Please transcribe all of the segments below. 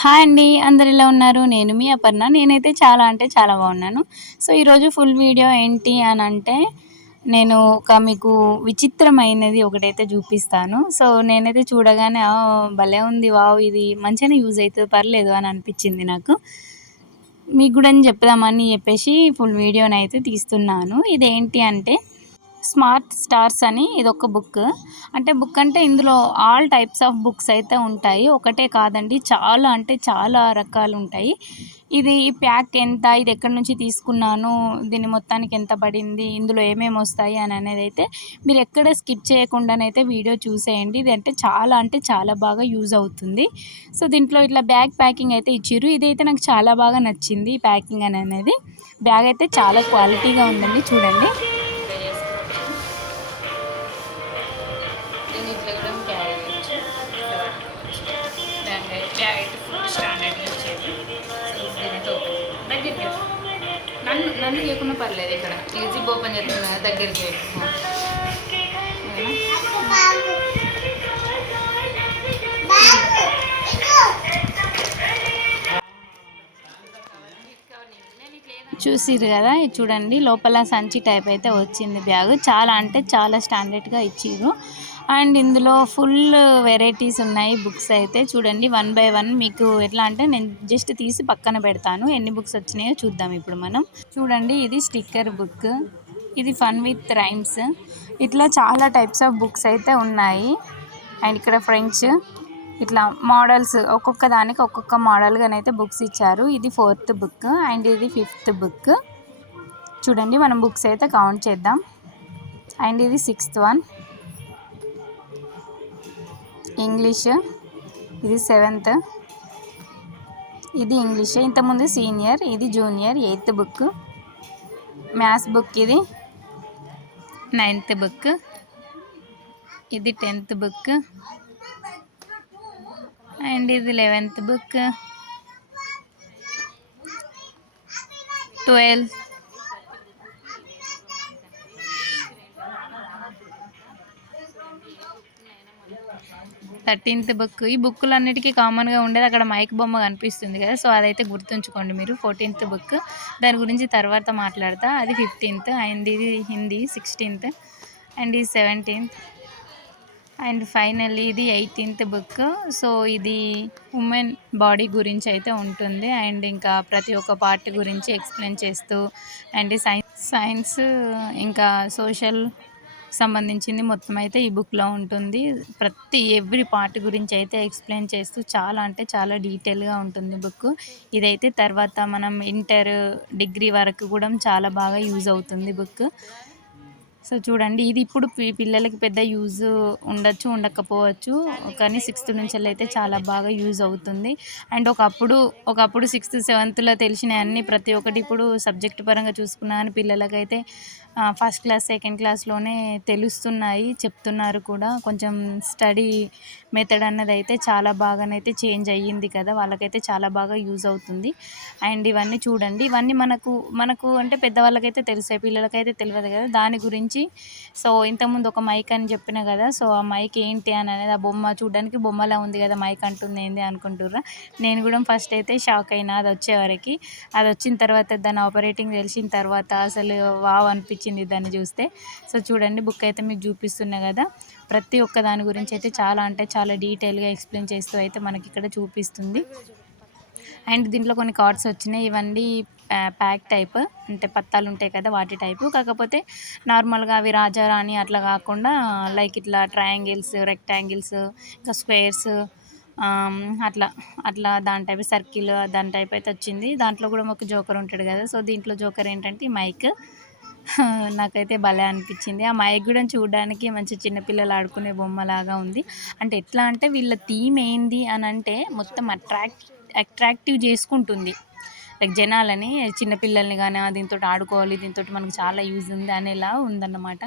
Hi అండి. అందరూ ఎలా ఉన్నారు? నేను మీ అపర్ణ. నేనైతే చాలా అంటే చాలా బాగున్నాను. సో, ఈరోజు ఫుల్ వీడియో ఏంటి అనంటే, నేను మీకు విచిత్రమైనది ఒకటైతే చూపిస్తాను. సో, నేనైతే చూడగానే భలే ఉంది. వావ్! ఇది మంచిగానే యూజ్ అయితది పర్లేదు అని అనిపించింది నాకు. మీకు కూడా చెప్దామని చెప్పేసి ఫుల్ వీడియోనైతే తీస్తున్నాను. ఇదేంటి అంటే స్మార్ట్ స్టార్స్ అని ఇదొక బుక్. అంటే ఇందులో ఆల్ టైప్స్ ఆఫ్ బుక్స్ అయితే ఉంటాయి. ఒకటే కాదండి, చాలా అంటే చాలా రకాలుంటాయి. ఇది ప్యాక్ ఎంత, ఇది ఎక్కడి నుంచి తీసుకున్నాను, దీని మొత్తానికి ఎంత పడింది, ఇందులో ఏమేమి వస్తాయి అని అనేదైతే మీరు ఎక్కడ స్కిప్ చేయకుండానైతే వీడియో చూసేయండి. ఇది అంటే చాలా బాగా యూజ్ అవుతుంది. సో, దీంట్లో ఇట్లా బ్యాగ్ ప్యాకింగ్ అయితే ఇచ్చిర్రు. ఇదైతే నాకు చాలా బాగా నచ్చింది ప్యాకింగ్ అనేది. బ్యాగ్ అయితే చాలా క్వాలిటీగా ఉందండి, చూడండి. దీన్ని ఇట్లా కూడా క్యారీ చేయొచ్చు, ఇట్లా పట్టుకోవచ్చు. బ్యాగ్ అయితే ఫుల్ స్టాండర్డ్గా వచ్చేది. సో దీనైతే ఓపెన్ దగ్గరికి నన్ను చేయకుండా పర్లేదు. ఇక్కడ ఈజీ ఓపెన్ చేస్తుంది కదా, దగ్గరికి పెట్టుకో. చూసిర్రు కదా, ఇది చూడండి. లోపల సంచి టైప్ అయితే వచ్చింది బ్యాగ్. చాలా అంటే చాలా స్టాండర్డ్గా ఇచ్చిర్రు. అండ్ ఇందులో ఫుల్ వెరైటీస్ ఉన్నాయి బుక్స్ అయితే. చూడండి, 1 బై 1 మీకు ఎట్లా అంటే నేను జస్ట్ తీసి పక్కన పెడతాను. ఎన్ని బుక్స్ వచ్చినాయో చూద్దాం ఇప్పుడు మనం. చూడండి, ఇది స్టిక్కర్ బుక్, ఇది ఫన్ విత్ రైమ్స్. ఇట్లా చాలా టైప్స్ ఆఫ్ బుక్స్ అయితే ఉన్నాయి. అండ్ ఇక్కడ ఫ్రెంచ్ ఇట్లా మోడల్స్, ఒక్కొక్క దానికి ఒక్కొక్క మోడల్గానైతే బుక్స్ ఇచ్చారు. ఇది 4th బుక్ అండ్ ఇది 5th బుక్. చూడండి, మనం బుక్స్ అయితే కౌంట్ చేద్దాం. అండ్ ఇది 6th వన్, ఇంగ్లీష్. ఇది 7th, ఇది ఇంగ్లీష్. ఇంతకుముందు సీనియర్, ఇది junior 8th book. Maths book ఇది 9th బుక్. ఇది 10th బుక్ అండ్ ఇది 11th బుక్. 12, 13th book. ఈ బుక్కులు అన్నిటికీ కామన్గా ఉండేది అక్కడ మైక్ బొమ్మ కనిపిస్తుంది కదా, సో అదైతే గుర్తుంచుకోండి మీరు. 14th బుక్, దాని గురించి తర్వాత మాట్లాడతా. అది 15th అండ్ ఇది హిందీ 16th అండ్ ఇది 17th అండ్ ఫైనల్లీ ఇది 18th బుక్. సో ఇది ఉమెన్ బాడీ గురించి అయితే ఉంటుంది. అండ్ ఇంకా ప్రతి ఒక్క పార్ట్ గురించి ఎక్స్ప్లెయిన్ చేస్తూ, అండ్ సైన్స్ ఇంకా సోషల్ సంబంధించింది మొత్తం అయితే ఈ బుక్లో ఉంటుంది. ఎవ్రీ పార్ట్ గురించి అయితే ఎక్స్ప్లెయిన్ చేస్తూ చాలా అంటే చాలా డీటెయిల్గా ఉంటుంది బుక్. ఇదైతే తర్వాత మనం ఇంటర్, డిగ్రీ వరకు కూడా చాలా బాగా యూజ్ అవుతుంది బుక్. సో చూడండి, ఇది ఇప్పుడు పిల్లలకి పెద్ద యూజ్ ఉండొచ్చు, ఉండకపోవచ్చు, కానీ 6th నుంచి అయితే చాలా బాగా యూజ్ అవుతుంది. అండ్ ఒకప్పుడు 6th 7thలో తెలిసిన అన్ని ప్రతి ఒక్కటి ఇప్పుడు సబ్జెక్ట్ పరంగా చూసుకున్నా అని పిల్లలకైతే ఫస్ట్ క్లాస్ సెకండ్ క్లాస్లోనే తెలుస్తున్నాయి, చెప్తున్నారు కూడా. కొంచెం స్టడీ మెథడ్ అన్నది అయితే చాలా బాగానైతే చేంజ్ అయ్యింది కదా, వాళ్ళకైతే చాలా బాగా యూజ్ అవుతుంది. అండ్ ఇవన్నీ చూడండి, ఇవన్నీ మనకు అంటే పెద్దవాళ్ళకైతే తెలుస్తాయి, పిల్లలకైతే తెలియదు కదా దాని గురించి. సో ఇంతకుముందు ఒక మైక్ అని చెప్పిన కదా, సో ఆ మైక్ ఏంటి అని అనేది, ఆ బొమ్మ చూడడానికి బొమ్మలా ఉంది కదా, మైక్ అంటుంది ఏంది అనుకుంటుర్రా. నేను కూడా ఫస్ట్ అయితే షాక్ అయినా అది వచ్చేవరకు. అది వచ్చిన తర్వాత దాని ఆపరేటింగ్ తెలిసిన తర్వాత అసలు వావ్ అనిపించింది దాన్ని చూస్తే. సో చూడండి, బుక్ అయితే మీకు చూపిస్తున్నా కదా, ప్రతి ఒక్క దాని గురించి అయితే చాలా అంటే చాలా డీటెయిల్గా ఎక్స్ప్లెయిన్ చేస్తూ అయితే మనకి ఇక్కడ చూపిస్తుంది. అండ్ దీంట్లో కొన్ని కార్డ్స్ వచ్చినాయి. ఇవన్నీ ప్యాక్ టైప్, అంటే పత్తాలు ఉంటాయి కదా వాటి టైపు. కాకపోతే నార్మల్గా అవి రాజారాణి అట్లా కాకుండా లైక్ ఇట్లా ట్రయాంగిల్స్, రెక్టాంగిల్స్, ఇంకా స్క్వేర్స్, అట్లా అట్లా దాని టైప్, సర్కిల్ దాని టైప్ అయితే వచ్చింది. దాంట్లో కూడా ఒక జోకర్ ఉంటాడు కదా, సో దీంట్లో జోకర్ ఏంటంటే ఈ మైక్. నాకైతే భలే అనిపించింది. ఆ మైక్ కూడా చూడడానికి మంచి చిన్నపిల్లలు ఆడుకునే బొమ్మలాగా ఉంది. అంటే ఎట్లా అంటే వీళ్ళ థీమ్ ఏంది అని అంటే మొత్తం అట్రాక్టివ్ చేసుకుంటుంది లైక్ జనాలని, చిన్నపిల్లల్ని కానీ దీంతో ఆడుకోవాలి, దీంతో మనకు చాలా యూజ్ ఉంది అనేలా ఉందన్నమాట.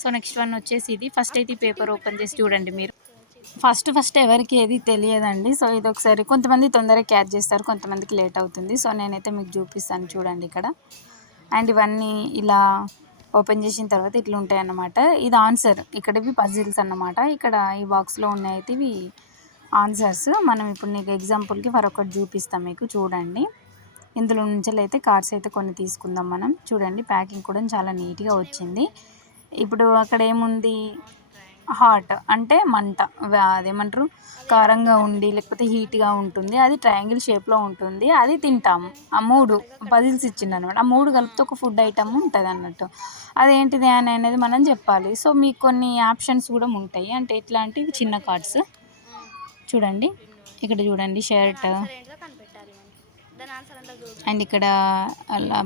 సో నెక్స్ట్ వన్ వచ్చేసి ఇది. ఫస్ట్ అయితే ఈ పేపర్ ఓపెన్ చేసి చూడండి మీరు. ఫస్ట్ ఎవరికి ఏది తెలియదండి. సో ఇది ఒకసారి కొంతమంది తొందరగా క్యాచ్ చేస్తారు, కొంతమందికి లేట్ అవుతుంది. సో నేనైతే మీకు చూపిస్తాను చూడండి ఇక్కడ. అండ్ ఇవన్నీ ఇలా ఓపెన్ చేసిన తర్వాత ఇట్లా ఉంటాయి అన్నమాట. ఇది ఆన్సర్, ఇక్కడ ఇవి పజిల్స్ అన్నమాట. ఇక్కడ ఈ బాక్స్లో ఉన్నాయి అయితే ఇవి ఆన్సర్స్. మనం ఇప్పుడు నీకు ఎగ్జాంపుల్కి మరొకటి చూపిస్తాం మీకు, చూడండి. ఇందులో నుంచి అయితే కార్డ్స్ అయితే కొన్ని తీసుకుందాం మనం. చూడండి ప్యాకింగ్ కూడా చాలా నీట్గా వచ్చింది. ఇప్పుడు అక్కడ ఏముంది, హాట్ అంటే మంట, అదేమంటారు కారంగా ఉండి లేకపోతే హీట్గా ఉంటుంది, అది ట్రయాంగిల్ షేప్లో ఉంటుంది, అది తింటాము. ఆ 3 పజిల్స్ ఇచ్చిండు అనమాట. ఆ 3 కలిపితే ఒక ఫుడ్ ఐటమ్ ఉంటుంది అన్నట్టు. అదేంటిది అని అనేది మనం చెప్పాలి. సో మీకు కొన్ని ఆప్షన్స్ కూడా ఉంటాయి. అంటే ఎట్లాంటివి చిన్న కార్డ్స్ చూడండి. ఇక్కడ చూడండి షర్ట్, అండ్ ఇక్కడ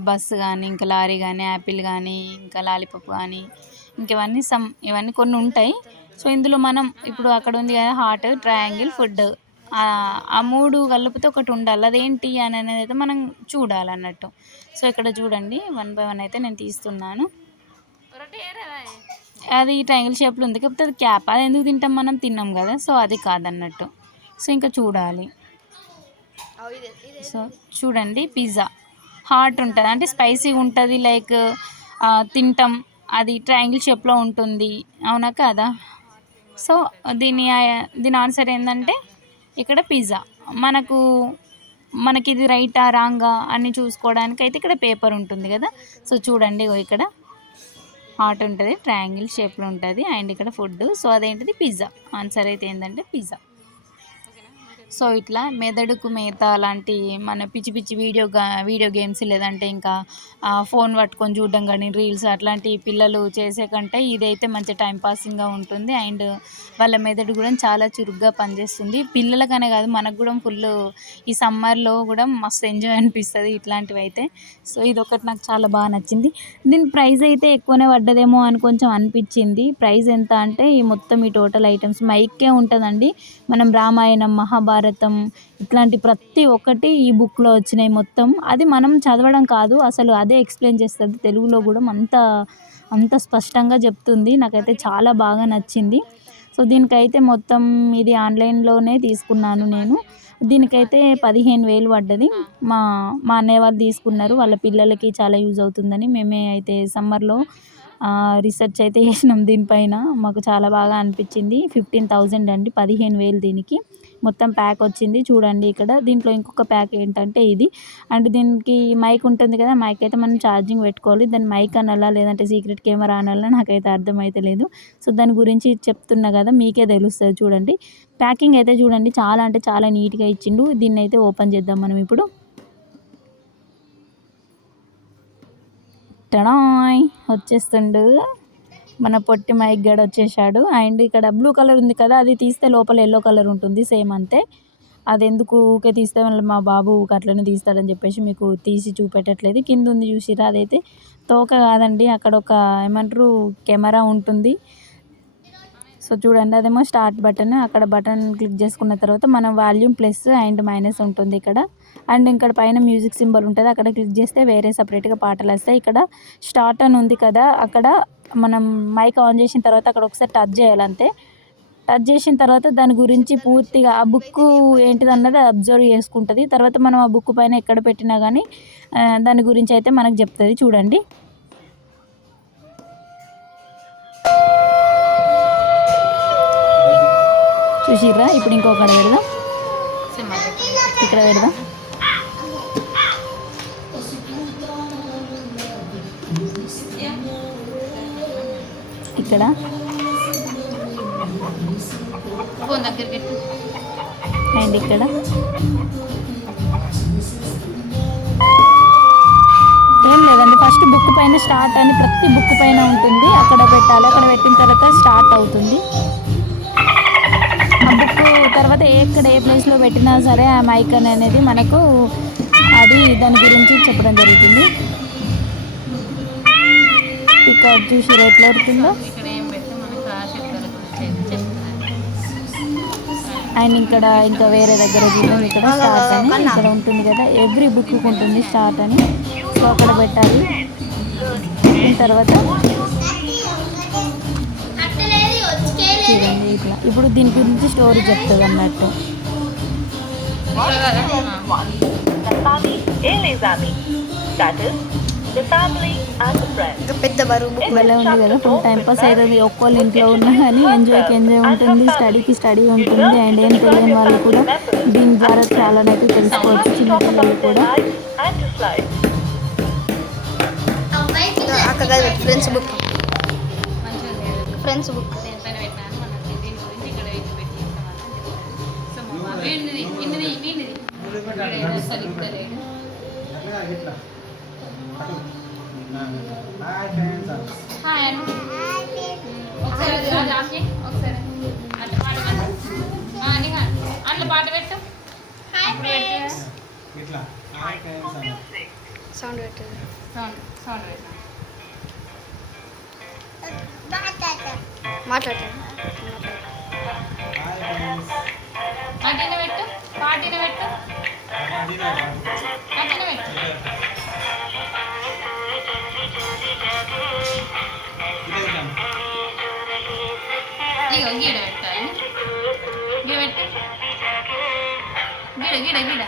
బస్సు కానీ ఇంకా లారీ కానీ యాపిల్ కానీ ఇంకా లాలీపాప్ కానీ ఇంకవన్నీ ఇవన్నీ కొన్ని ఉంటాయి. సో ఇందులో మనం ఇప్పుడు అక్కడ ఉంది కదా హాట్, ట్రయాంగిల్, ఫుడ్, ఆ 3 కలిపితే ఒకటి ఉండాలి. అదేంటి అని అనేది అయితే మనం చూడాలన్నట్టు. సో ఇక్కడ చూడండి 1 బై 1 అయితే నేను తీస్తున్నాను. అది ట్రయాంగిల్ షేప్లో ఉంది కాకపోతే అది క్యాప్, అది ఎందుకు తింటాం మనం, తిన్నాం కదా, సో అది కాదన్నట్టు. సో ఇంకా చూడాలి. సో చూడండి పిజ్జా హాట్ ఉంటుంది అంటే స్పైసీగా ఉంటుంది, లైక్ తింటాం, అది ట్రయాంగిల్ షేప్లో ఉంటుంది, అవునా కదా. సో దీని ఆన్సర్ ఏంటంటే ఇక్కడ పిజ్జా. మనకి ఇది రైటా రాంగా అని చూసుకోవడానికి అయితే ఇక్కడ పేపర్ ఉంటుంది కదా. సో చూడండి ఇక్కడ హాట్ ఉంటుంది, ట్రయాంగిల్ షేప్లో ఉంటుంది, అండ్ ఇక్కడ ఫుడ్. సో అదేంటిది పిజ్జా. ఆన్సర్ అయితే ఏంటంటే పిజ్జా. సో ఇట్లా మెదడుకు మేత లాంటి మన పిచ్చి పిచ్చి వీడియో గేమ్స్ లేదంటే ఇంకా ఫోన్ పట్టుకొని చూడడం కానీ రీల్స్ అట్లాంటి పిల్లలు చేసే కంటే ఇదైతే మంచి టైం పాసింగ్గా ఉంటుంది. అండ్ వాళ్ళ మెదడు కూడా చాలా చురుగ్గా పనిచేస్తుంది. పిల్లలకనే కాదు మనకు కూడా ఫుల్ ఈ సమ్మర్లో కూడా మస్తు ఎంజాయ్ అనిపిస్తుంది ఇట్లాంటివి అయితే. సో ఇదొకటి నాకు చాలా బాగా నచ్చింది. దీని ప్రైస్ అయితే ఎక్కువనే పడ్డదేమో అని కొంచెం అనిపించింది. ప్రైస్ ఎంత అంటే ఈ మొత్తం ఈ టోటల్ ఐటమ్స్ మైకే ఉంటుందండి. మనం రామాయణం, మహాభారతం ఇట్లాంటి ప్రతి ఒక్కటి ఈ బుక్లో వచ్చినాయి మొత్తం. అది మనం చదవడం కాదు, అసలు అదే ఎక్స్ప్లెయిన్ చేస్తుంది. తెలుగులో కూడా అంత స్పష్టంగా చెప్తుంది. నాకైతే చాలా బాగా నచ్చింది. సో దీనికైతే మొత్తం ఇది ఆన్లైన్లోనే తీసుకున్నాను నేను. దీనికైతే 15,000 పడ్డది. మా అన్నయ్య వాళ్ళు తీసుకున్నారు, వాళ్ళ పిల్లలకి చాలా యూజ్ అవుతుందని. మేమే అయితే సమ్మర్లో రీసెర్చ్ అయితే చేసినాం దీనిపైన. మాకు చాలా బాగా అనిపించింది. 15,000 అండి, 15,000 దీనికి మొత్తం ప్యాక్ వచ్చింది. చూడండి ఇక్కడ దీంట్లో ఇంకొక ప్యాక్ ఏంటంటే ఇది, అండ్ దీనికి మైక్ ఉంటుంది కదా, మైక్ అయితే మనం ఛార్జింగ్ పెట్టుకోవాలి. దాన్ని మైక్ అనాలా లేదంటే సీక్రెట్ కెమెరా అనాలా నాకైతే అర్థమైతే లేదు. సో దాని గురించి చెప్తున్నా కదా, మీకే తెలుస్తుంది. చూడండి ప్యాకింగ్ అయితే చూడండి, చాలా అంటే చాలా నీట్గా ఇచ్చిండు. దీన్ని అయితే ఓపెన్ చేద్దాం మనం ఇప్పుడు. టడాయ్ వచ్చేస్తుండు మన పొట్టి మైక్ గడ వచ్చేసాడు. అండ్ ఇక్కడ బ్లూ కలర్ ఉంది కదా, అది తీస్తే లోపల ఎల్లో కలర్ ఉంటుంది సేమ్ అంతే. అది ఎందుకు ఊకే తీస్తే మళ్ళీ మా బాబు అట్లనే తీస్తాడని చెప్పేసి మీకు తీసి చూపెట్టట్లేదు. కింద ఉంది చూసిరా, అదైతే తోక కాదండి, అక్కడ ఒక ఏమంటారు కెమెరా ఉంటుంది. సో చూడండి అదేమో స్టార్ట్ బటన్, అక్కడ బటన్ క్లిక్ చేసుకున్న తర్వాత మనం వాల్యూమ్ ప్లస్ అండ్ మైనస్ ఉంటుంది ఇక్కడ. అండ్ ఇక్కడ పైన మ్యూజిక్ సింబల్ ఉంటుంది, అక్కడ క్లిక్ చేస్తే వేరే సపరేట్గా పాటలు వస్తాయి. ఇక్కడ స్టార్ట్ అని ఉంది కదా, అక్కడ మనం మైక్ ఆన్ చేసిన తర్వాత అక్కడ ఒకసారి టచ్ చేయాలంతే. టచ్ చేసిన తర్వాత దాని గురించి పూర్తిగా ఆ బుక్ ఏంటిది అన్నది అబ్జర్వ్ చేసుకుంటుంది. తర్వాత మనం ఆ బుక్ పైన ఎక్కడ పెట్టినా కానీ దాని గురించి అయితే మనకు చెప్తుంది. చూడండి చూసిర్రా. ఇప్పుడు ఇంకొకటి పెడదాం, ఇక్కడ పెడదాం. ఇక్కడ అండ్ ఇక్కడ ఏం లేదండి, ఫస్ట్ బుక్ పైన స్టార్ట్ అని ప్రతి బుక్ పైన ఉంటుంది, అక్కడ పెట్టాలి. అక్కడ పెట్టిన తర్వాత స్టార్ట్ అవుతుంది. ఆ బుక్ తర్వాత ఎక్కడ ఏ ప్లేస్లో పెట్టినా సరే ఆ మైక్ అనేది మనకు అది దాని గురించి చెప్పడం జరుగుతుంది. పికప్ చూసి ఎట్లా అవుతుందో. అండ్ ఇక్కడ ఇంకా వేరే దగ్గర చూడండి, ఇక్కడ స్టార్ట్ అని ఇక్కడ ఉంటుంది కదా, ఎవ్రీ బుక్ ఉంటుంది స్టార్ట్ అని. సో అక్కడ పెట్టాలి. దీని తర్వాత చూడండి ఇట్లా. ఇప్పుడు దీని గురించి స్టోరీ చెప్తుంది అన్నట్టు. ఇంకా పెద్ద బరువు బుక్. భలే ఉంది కదా, ఫుల్ టైం పాస్ అవుతుంది. ఒక్కోళ్ళు ఇంట్లో ఉన్నా కానీ ఎంజాయ్కి ఎంజాయ్ ఉంటుంది, స్టడీకి స్టడీ ఉంటుంది. అండ్ ఏం తెలియని వాళ్ళు కూడా దీని ద్వారా చాలానైతే తెలుసుకోవచ్చు, చిన్నపిల్లలు కూడా. అక్కడ ఫ్రెండ్స్ బుక్, ఫ్రెండ్స్ బుక్. అట్లా పాట పెట్టు, సౌండ్ పెట్టండి. సౌండ్ పెట్టు. మాట్లాడండి. అట్టిన పెట్టు, పాటిన పెట్టు, అట్టిన పెట్టు. ఇగో గీడ పెట్టాలి, గీడ పెట్టి, గిడ గిడ గిడ.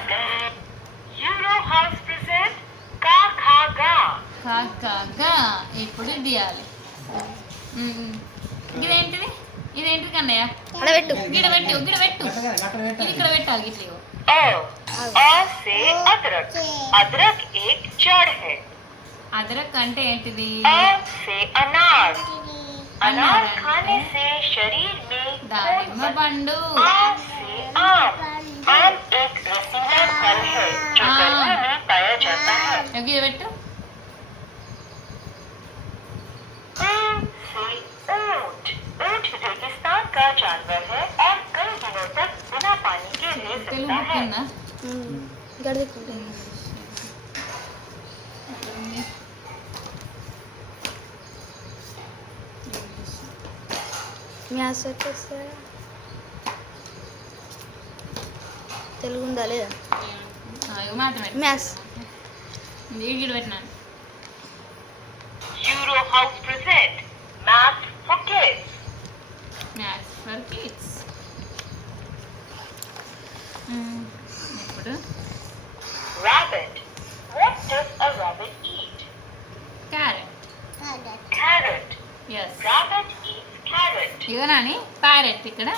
కాగా ఇప్పుడు తీయాలి. ఇదేంటిది, ఇదేంటిది కన్నయ్య? పెట్టు, గిడ పెట్టు, గిడ పెట్టు, ఇది ఇక్కడ పెట్టాలి. ఇట్లా అదరక్ అంటే ఏంటిది? దానిమ్మ పండు. గిడ పెట్టు. తెలుగు ఉందా లేదా? మ్యాథ్స్ గిడ పెట్టినాను. Maths for kids. ఇప్పుడు Rabbit. What does a rabbit eat? Carrot. Carrot. Yes. Rabbit eats carrot. Ego Nani parrot ఇక్కడ.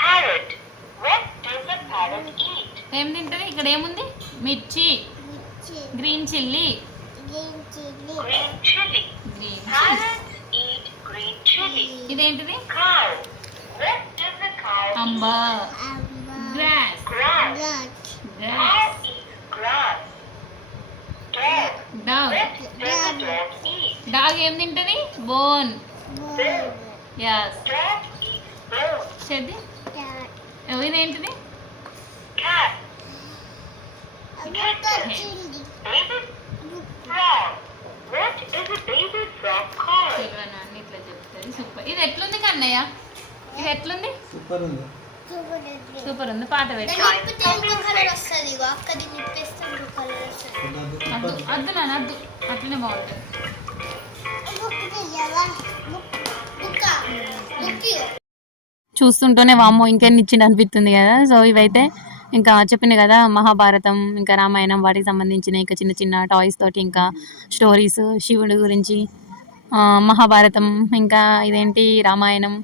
Parrot. What does a parrot eat? ఏం తింటది? ఇక్కడ ఏముంది? మిర్చి, green chilli. Green chili. Green Parrots eat green chili. ఇదేంటిది? Cow. What does a cow అంబా. eat? Grass. Grass. Cow eats grass. Dog. Dog. What does a dog eat? Dog ఏం తింటది? Bone. Bone. Yes. Dog eats bone. చెది. ఇదేంటిది? Cat. Baby frog. What is a baby frog called? తెలియని అన్ని ఇట్లా చెప్తుంది. Super. ఇది ఎట్లుంది కన్నయ్య? ఇది ఎట్లుంది? సూపర్ ఉంది. సూపర్ ఉంది. పాట పెట్టు. అద్దు అద్దు నాన్న అద్దు, అట్లనే బాగుంటుంది. చూస్తుంటేనే వామ్మో ఇంకెన్ని ఇచ్చిండు అనిపిస్తుంది కదా. సో ఇవైతే ఇంకా చెప్పింది కదా, మహాభారతం ఇంకా రామాయణం వాటికి సంబంధించిన ఇంకా చిన్న చిన్న టాయ్స్ తోటి ఇంకా స్టోరీస్ శివుడి గురించి, మహాభారతం ఇంకా ఇదేంటి రామాయణం,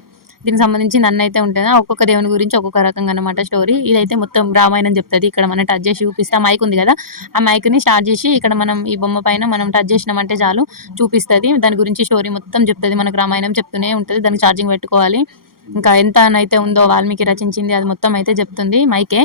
దీనికి సంబంధించి నన్ను అయితే ఉంటుంది. ఒక్కొక్క దేవుని గురించి ఒక్కొక్క రకంగా అనమాట స్టోరీ. ఇదైతే మొత్తం రామాయణం చెప్తుంది. ఇక్కడ మనం టచ్ చేసి చూపిస్తే మైక్ ఉంది కదా, ఆ మైక్ని స్టార్ట్ చేసి ఇక్కడ మనం ఈ బొమ్మ పైన మనం టచ్ చేసినామంటే చాలు చూపిస్తుంది. దాని గురించి స్టోరీ మొత్తం చెప్తుంది. మనకు రామాయణం చెప్తూనే ఉంటుంది. దానికి ఛార్జింగ్ పెట్టుకోవాలి. ఇంకా ఎంత అయితే ఉందో వాల్మీకి రచించింది అది మొత్తం అయితే చెప్తుంది మైకే.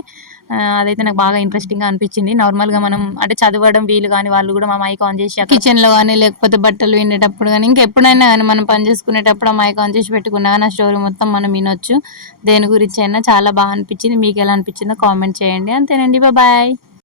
అదైతే నాకు బాగా ఇంట్రెస్టింగ్గా అనిపించింది. నార్మల్గా మనం అంటే చదవడం వీలు కానీ వాళ్ళు కూడా మా మైక్ ఆన్ చేసి కిచెన్లో కానీ లేకపోతే బట్టలు వినేటప్పుడు కానీ ఇంకెప్పుడైనా కానీ మనం పని చేసుకునేటప్పుడు ఆ మైక్ ఆన్ చేసి పెట్టుకున్నా కానీ ఆ స్టోరీ మొత్తం మనం వినొచ్చు. దేని గురించి అయినా చాలా బాగా అనిపించింది. మీకు ఎలా అనిపించిందో కామెంట్ చేయండి. అంతేనండి, బాయ్.